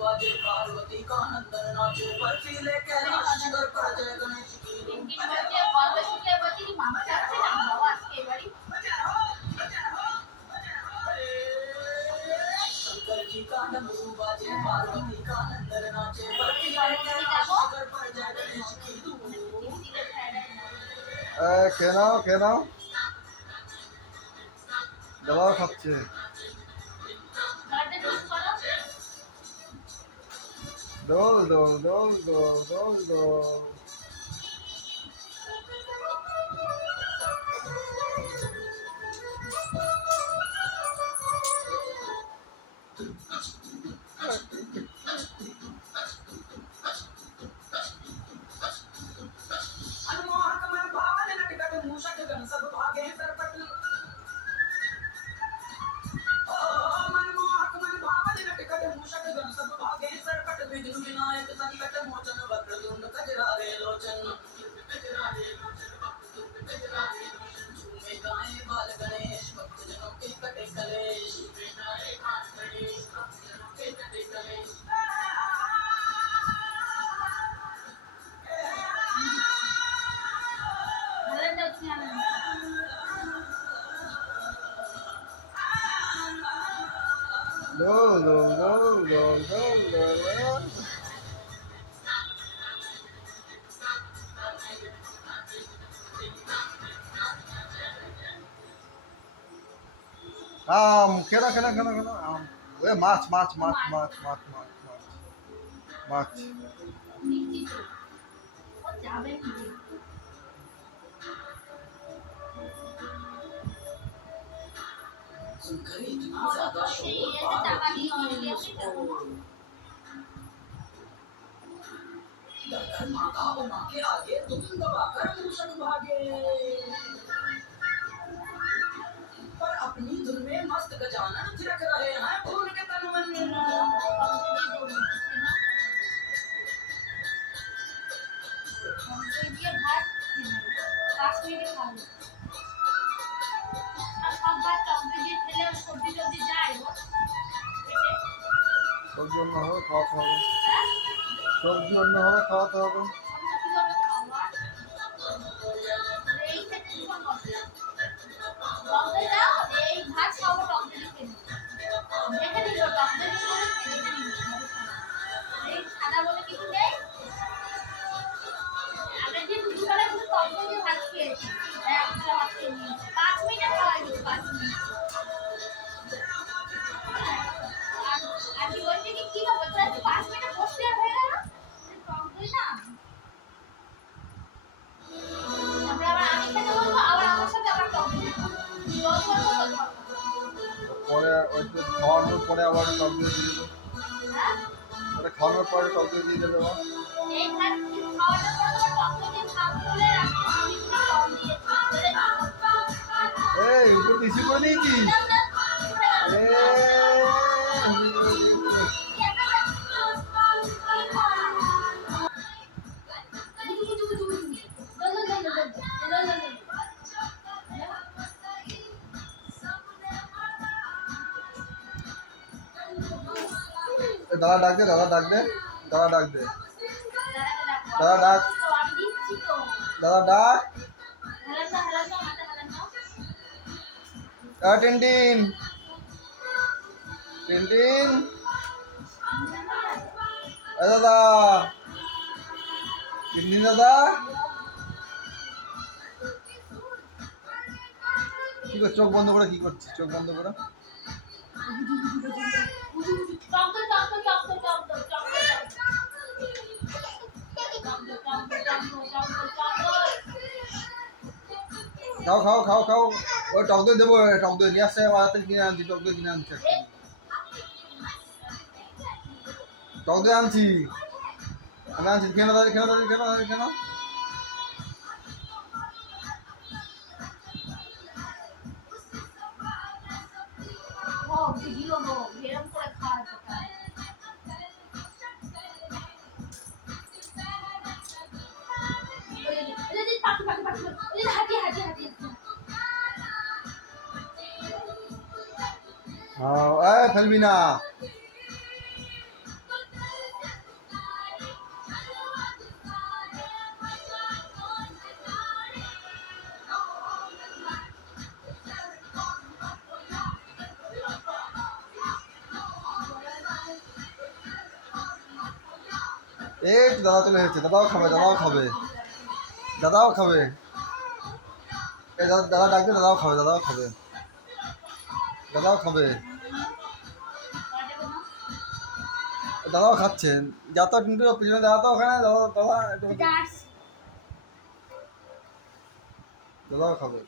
बाजे पार्वती का नंदन नाचे बर्फीले कैलाश शिखर पर जय गणेश की शंकर जी का डमरू बाजे पार्वती का नंदन नाचे बर्फीले कैलाश शिखर पर जय गणेश की কেন দাবাও খাচ্ছে দোল দোল দোল দোল দোল দোল अनुमोहक मन भावन नटखट मूषक गण सब भागे सरपट मनमोहक मन भावन नटखट मूषक गण सब भागे सरपट विघ्न विनायक संकट मोचन वक्रतुंड कजरारे लोचन झूमे गाए बाल गणेश भक्तजनों के कटे कलेश দোল দোল দোল দোল দোল দোল কেন আম ওই মাছ মাছ মাছ মাছ মাছ মাছ মাছ মাছ सुनकर इतना ज्यादा शोर पार्वती डरकर माता वो माँ के आगे तुम दबाकर मूषक भागे पर अपनी धुन में मस्त गजानन थिरक रहे हैं फूल के तन मन সবজি অন্য হবে খাওয়াতে হবে সবজি অন্য হবে খাওয়াতে হবে পরে ওই তো খাওয়ানোর পরে আবার টক দিয়ে দিয়ে দেবো ওটা খাওয়ানোর পরে টক দিয়ে দিয়ে দেবো এই উপর বেশি করে দিয়েছি দাদা ডাক দে দাদা ডাক দে দাদা ডাক দে দাদা ডাক দাদা ডাক টিনটিন টিনটিন দাদা টিনটিন দাদা কি করছিস চোখ বন্ধ করে কি করছিস চোখ বন্ধ করে খাও খাও খাও খাও ওই টক দই দেবো টক দই নিয়ে আসছে আমার হাতে কিনে আনছি টক দই কিনে আনছি টক দই আনছি আমি আনছি কেন দাঁড়িয়ে কেন দাঁড়িয়ে কেন দাঁড়িয়ে কেন ফেলবি না এই তো দাদা চলে এসেছে, দাদাও খাবে, দাদাও খাবে, দাদাও খাবে। এই দাদা দাদা ডাকবে, দাদাও খাবে, দাদাও খাবে, দাদাও খাবে, দাদাও খাচ্ছেন। যা তো কিন্তু পিছনে দাদা তো ওখানে, দাদা দাদা একটু- দাদাও খাবে।